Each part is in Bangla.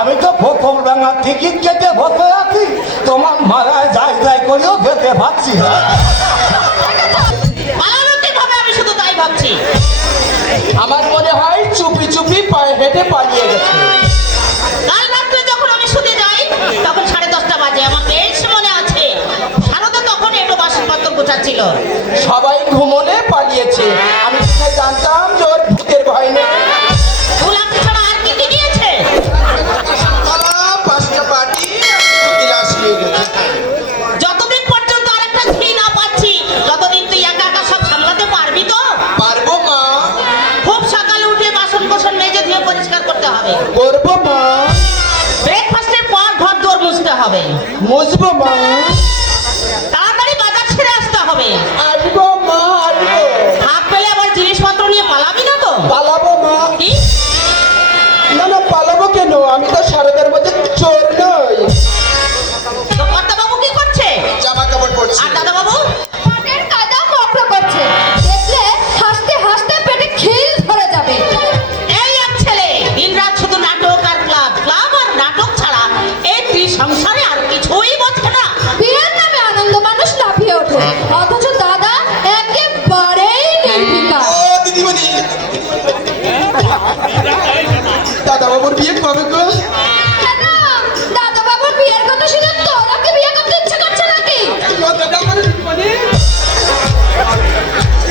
আমি তো ফোকর ভাঙা টিকিট কেটে বসে আছি, তোমার মারায় যাই যাই করেও যেতে পারছি না। আমি শুধু তাই ভাবছি। আমার মনে হয় চুপি চুপি পায়ে হেঁটে পালিয়ে গেছে। কাল রাত্রে যখন আমি শুতে যাই তখন 10:30 বাজে। আমার বেশ মনে আছে সারদা তখন একটু বাসনপত্র গোছাচ্ছিল। সবাই ঘুমোলে পালিয়েছে, আমি কোথায় জানতাম যে ওর ভূতের ভয় নেই। গোলাপি ছাড়া আর কি কি দিয়েছে? যতদিন পর্যন্ত আরেকটা ঘি না পাচ্ছি ততদিন তুই একা একা সব সামলাতে পারবি তো? পারবো মা। খুব সকালে উঠে বাসন কোসন মেজে ধুয়ে পরিষ্কার করতে হবে। করবো মা। ব্রেকফাস্টের পর ঘর দোর মুছতে হবে। মুছবো মা। তাড়াতাড়ি বাজার ছেড়ে আসতে হবে। আসবো মা, আসবো। হাত পেলে আবার জিনিসপত্র নিয়ে পালাবি না তো? পালাবো মা। কি? না না, পালাবো কেন? আমি তো সারদার মধ্যে চোর নই। তো কর্তাবাবু কি করছে? জামা কাপড় পরছি। আর দাদাবাবু? পেটের কাদা মকড়া করছে, দেখলে হাসতে হাসতে পেটে খিল ধরে যাবে। এই এক ছেলে দিনরাত শুধু নাটক আর ক্লাব, ক্লাব আর নাটক ছাড়া এই সংসারে আর কিছুই বোঝে না। বিয়ের নামে আনন্দ মানুষ লাফিয়ে ওঠে, অথচ দাদা একেবারেই নির্বিকার। ও দিদিমণি, দাদা বাবুর বিয়ে কবে গো? কেন দাদা বাবুর বিয়ের কথা শুনে তোরা কি বিয়ে করতে ইচ্ছে করছে নাকি?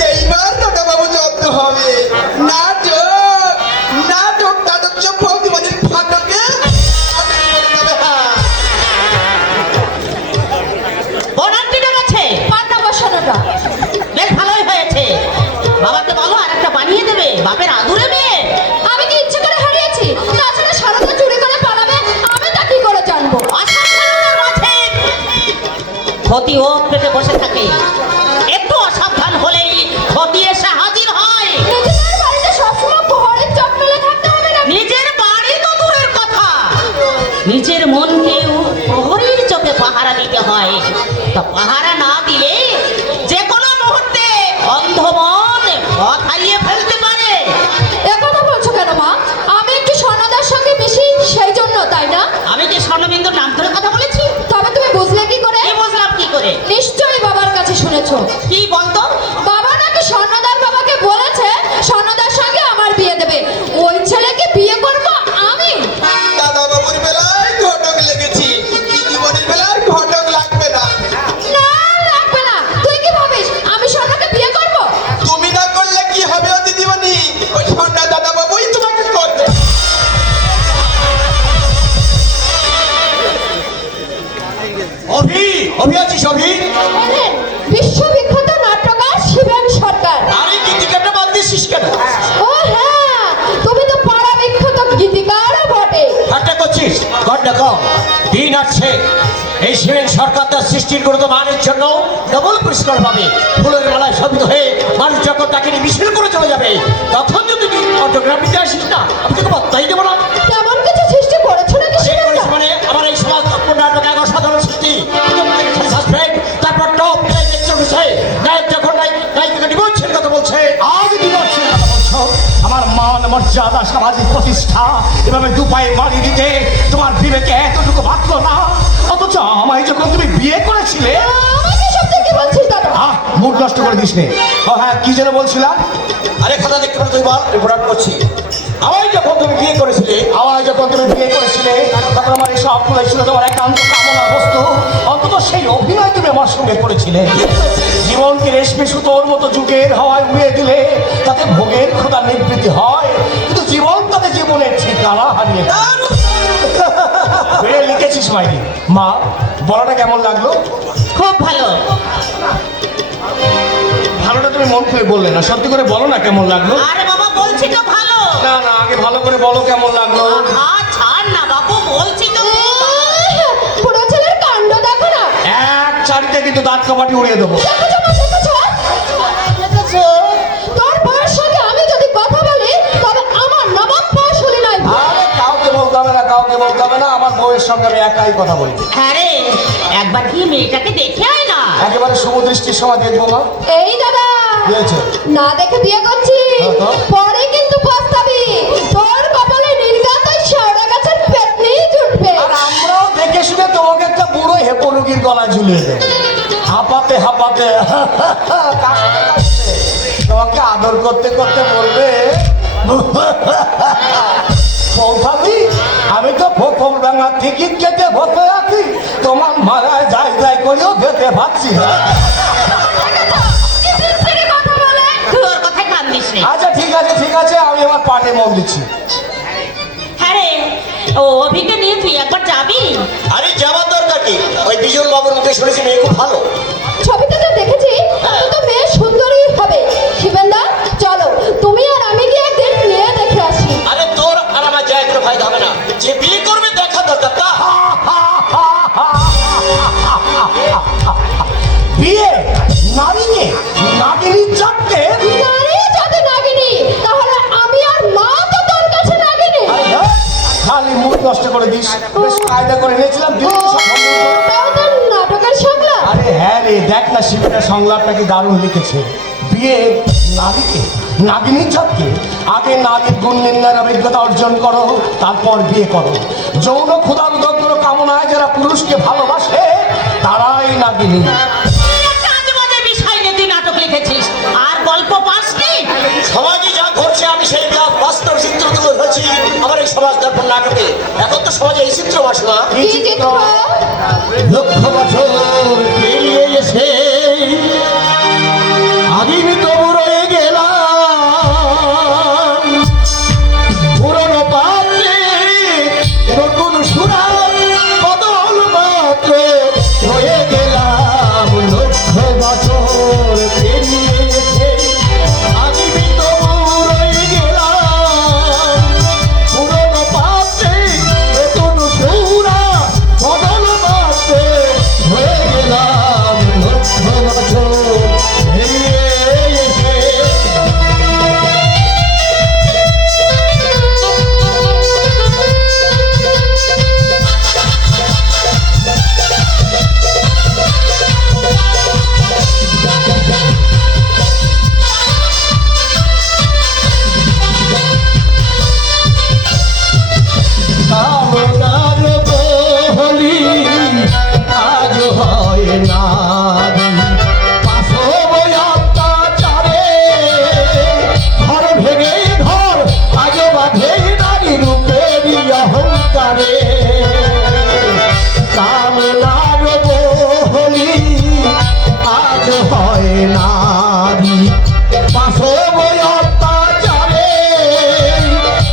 এইবার দাদা বাবু জব্দ হবে। নাটক নাটক নাটক সব দিদিমণির ফাটকে বোনান্টি ডেকেছে পান্না বসানোটা বেশ ভালোই হয়েছে। বাবাকে বলো আর একটা বানিয়ে দেবে, বাপের আদুরে মেয়ে। আমি কি ইচ্ছে করে হারিয়েছি? তাছাড়া সারদা চুরি করে পালাবে, আমি তা কি করে জানবো? অসাবধানতার মাঝে ক্ষতি ও পেটে বসে থাকে। একটু অসাবধান হলেই ক্ষতি এসে হাজির হয়। নিজেদের বাড়িতে সবসময় ঘরের চোখ মেলে থাকতে হবে না। নিজের বাড়ি তো দূরের কথা, নিজের মনকেও প্রহরীর চোখে পাহারা দিতে হয়। তা পাহারা না দিলে যে কোনো মুহূর্তে অন্ধ মন পথ হারিয়ে ফেলতে পারে। একথা বলছো কেন মা? আমি একটু স্বর্ণদার সঙ্গে মিশি সেই জন্য, তাই না? আমি কি স্বর্ণবিন্দুর নাম ধরে কথা বলেছি? তবে তুমি বুঝলে কি করে? কি বুঝলাম কি করে? নিশ্চয়ই বাবার কাছে শুনেছো। কি বলতো? বাবা নাকি স্বর্ণদার বাবাকে বলেছে স্বর্ণদার সঙ্গে আমার বিয়ে দেবে। ওই ছেলেকে বিয়ে করব আমি। দাদা বাবুর বেলায় ঘটক লেগেছি, দিদিমণির বেলায় ঘটক লাগবে না। না লাগবে না। তুই কি ভাবিস আমি স্বর্ণকে বিয়ে করব? তুমি না করলে কি হবে ও দিদিমণি? ওই সন্ধ্যা দাদা বাবুই তোমাকে করবে। অভি, অভি আছিস অভি? এলেন বিশ্ববিখ্যাত নাট্যকার শিবেন সরকার। আরে গীতিকাটা বাদ দিছিস কেন? ও হ্যাঁ, তুমি তো পাড়া বিখ্যাত গীতিকারও বটে। ঠাট্টা করছিস? ঘটনা কম। দিন আসছে এই শিবেন সরকার তার সৃষ্টির গুরুত্ব মানের জন্য ডবল পুরস্কার পাবে। ফুলের মেলায় শোভিত হয়ে মানুষ যখন তাকে নিয়ে মিছিল করে চলে যাবে, তখন যদি তুই অটোগ্রাফ দিতে আসিস না, আমি তোকে বার্তাই দেবো না। তেমন কিছু সৃষ্টি করেছো নাকি সে শিবেন করিস দা? মানে আমার এই সমাজ নাটক এক অসাধারণ সৃষ্টি। সাসপেন্ড, তারপর টপ লেকচার বিষয়ে নায়ক যখন নায়িকাকে ডিভোর্সের কথা বলছে, আজ ডিভোর্সের কথা বলছো। আমার মান মর্যাদা সামাজিক প্রতিষ্ঠা এভাবে দু পায়ে বাড়ি দিতে তোমার বিবেকে এতটুকু বাঁধলো না? অথচ আমায় যখন তুমি বিয়ে করেছিলে, আমাকে সত্যি কি বলছিস দাদা? মুড নষ্ট করে দিস নে। ও হ্যাঁ, কি যেন বলছিলাম? আরে খাতা দেখতে পারো তুই বল, রিপোর্ট করছি। আমায় যখন তুমি বিয়ে করেছিলে, তখন আমার এই সব ছিল তোমার একান্ত কামনার বস্তু। অন্তত সেই অভিনয় তুমি আমার সঙ্গে করেছিলে। জীবনকে রেশমি সুতোর মতো যুগের হাওয়ায় উড়িয়ে দিলে তাতে ভোগের ক্ষুধা নিবৃত্তি হয়, কিন্তু জীবন তাতে জীবনের ঠিকানা হারিয়ে ফেলে। লিখেছিস মাইরি। মা, বলাটা কেমন লাগলো? খুব ভালো। ভালোটা তুমি মন খুলে বললে না, সত্যি করে বলো না কেমন লাগলো। আরে বাবা বলছি তো ভালো। না না, আগে ভালো করে বলো কেমন লাগলো। ছাড় না বাবু, বলছি তো। পুরো ছেলের কাণ্ড দেখো না। এক চারিতে কিন্তু দাঁত কামাটি উড়িয়ে দেবো। দেখেছো মা, দেখেছো? তোর বউয়ের সঙ্গে আমি যদি কথা বলি তবে আমার নবাব বয়স হলি নাই। আরে কাউকে বলতে হবে না, কাউকে বলতে হবে না, আমার বউয়ের সঙ্গে আমি একাই কথা বলি। আরে একবার কি মেয়েটাকে দেখে আয় না। একেবারে শুভদৃষ্টির সময় দেখবো মা। এই দাদা, কি হয়েছে? না দেখে বিয়ে করছি, হ্যাঁ তো? পরে কিন্তু পস্তাবি। তোমাকে আদর করতে করতে বলবে ভাবি আমি তো ফোকর ভাঙা টিকিট কেটে বসে আছি, তোমার মারায় যাই যাই করেও যেতে পারছি না। তুই ওর কথায় কান দিস নে। আচ্ছা ঠিক আছে ঠিক আছে, আমি আমার পাটে মন দিচ্ছি। হ্যাঁ রে, ও অভিকে নিয়ে তুই একবার যাবি? আরে যাওয়ার দরকার কি? ওই বিজল বাবুর মুখে শুনেছি মেয়ে খুব ভালো। ছবিতে তো দেখেছি তত তো মেয়ে সুন্দরী হবে। শিবেন্দা চলো, তুমি আর আমি গিয়ে একদিন মেয়ে দেখে আসি। আরে তোর আর আমার যায় কোনো ফায়দা হবে না, যে বিয়ে করবে দেখা দরকার তা। বিয়ে নারীকে নাগিনী চাপতে নারী যদি নাগিনী, তাহলে আমি আর মা তো তোর কাছে নাগিনী। খালি মুখ নষ্ট করে দিস। বেশ কায়দা করে নিয়েছিলাম, দিলি তো সব ভঙ্গ করে। ওটাও তো নাটকের সংলাপ। আরে হ্যাঁ রে, দেখ না শিল্পীরা সংলাপটা কি দারুণ লিখেছে। বিয়ে নারীকে নাগিনী চাপকে আগে নারীর গুণ নির্ণয়ের অভিজ্ঞতা অর্জন করো, তারপর বিয়ে করো। যৌন ক্ষুধার উদগ্র কামনায় যারা পুরুষকে ভালোবাসে তারাই নাগিনী। একটা আজেবাজে বিষয় নিয়ে তুই নাটক লিখেছিস আর গল্প পাসনি। সমাজে যা ঘটছে আমি সেই বাস্তব চিত্র তুলে ধরছি আমার এই সমাজ দর্পণ নাটকে। এখন তো সমাজে এই চিত্র বাস না। কি চিত্র? লক্ষ বছর পেরিয়ে এসে আমি তো রয়ে গেলাম পুরনো পাত্রে, নতুন সুরা বদল মাত্র হয়ে গেলাম। লক্ষ বছর পেরিয়ে এসে আমি তো রয়ে গেলাম পুরনো পাত্রে, নতুন সুরা বদল মাত্র হয়ে গেলাম। লক্ষ বছর পেরিয়ে এসে কামনার বহলি আজ হয় না, পাশব অত্যাচারে ঘর ভেঙে ঘর আজ বাঁধে নারী রূপের অহংকারে। কামনার বহলি আজ হয় না, পাশব অত্যাচারে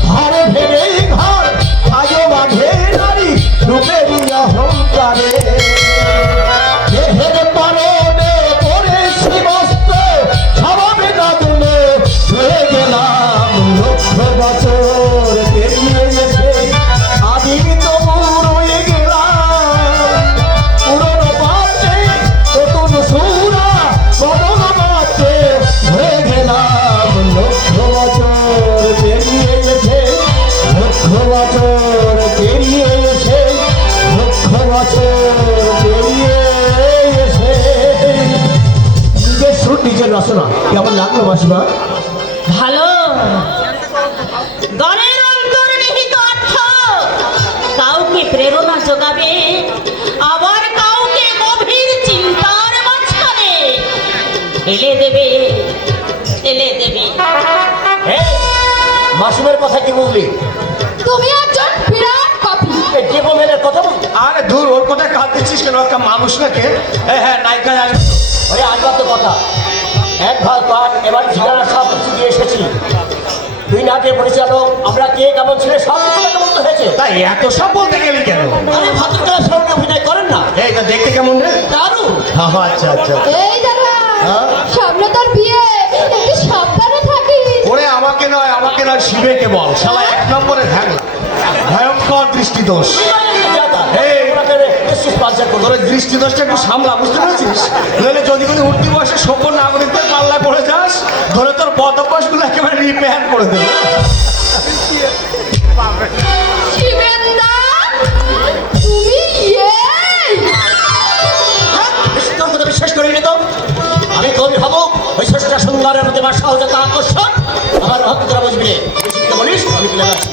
ঘর ভেঙে ঘর আজ বাঁধে নারী রূপের অহংকারে। দেহের পরনে পরে শিবস্ত্র স্বভাবে দাদুনে হয়ে গেলাম। লক্ষ বছর পেরিয়ে এসে আমি তবু রয়ে গেলাম পুরনো পাত্রে, নতুন সুরা বদল মাত্রে হয়ে গেলাম। লক্ষ বছর পেরিয়ে এসে, লক্ষ বছর পেরিয়ে এসে, লক্ষ বছর পেরিয়ে এসে। নিজের সুর নিজের রচনা কেমন লাগলো মাসিমা? ভালো। গানের অন্তর্নিহিত অর্থ কাউকে প্রেরণা যোগাবে, আবার কাউকে গভীর চিন্তার মাঝখানে ঠেলে দেবে। মাসুমের কথা কি বুঝলি? তুমি একজন বিরাট কপি। জীবনের কথা বল। আরে দূর, ওর কথা কাঁদ দিচ্ছিস কেন? একটা মানুষ নাকি? হ্যাঁ নায়িকা আসবে। ওই আসবার তো কথা। এক ভাগ পাঠ এবার ঠিকানা সব কিছু দিয়ে এসেছি। তুই নাটের পরিচালক, আমরা কে কেমন ছিল সব কিছু তাকে বলতে হয়েছে। তাই এত সব বলতে গেলি কেন? আরে ভদ্রতার সঙ্গে অভিনয় করেন না, এই তা দেখতে কেমন রে? দারুণ। আচ্ছা আচ্ছা। এই দাদা, হ্যাঁ? সামনে তোর বিয়ে, একটু সাবধানে থাকিস। ওরে আমাকে নয় শিবেকে বল, শালা এক নম্বরে হ্যাংলা, ভয়ঙ্কর দৃষ্টিদোষ। এই, তোর ওই দৃষ্টিদোষটা একটু সামলা, বুঝতে পেরেছিস? নইলে যদি কোনো উঠতি বয়সে সভ্য নাগরিকদের পাল্লায় পড়ে যাস, ধরে তোর বদ অভ্যাসগুলো একেবারে রিপেয়ার করে দেবে। শিবেন্দা, তুমি বিশ্বাস করিনি তো আমি কবি হব। ওই ষষ্ঠ সুন্দরের প্রতি আমার সহজতা আকর্ষণ আমার ভক্তরা বুঝবি। বলিস আমি তুলে আছি।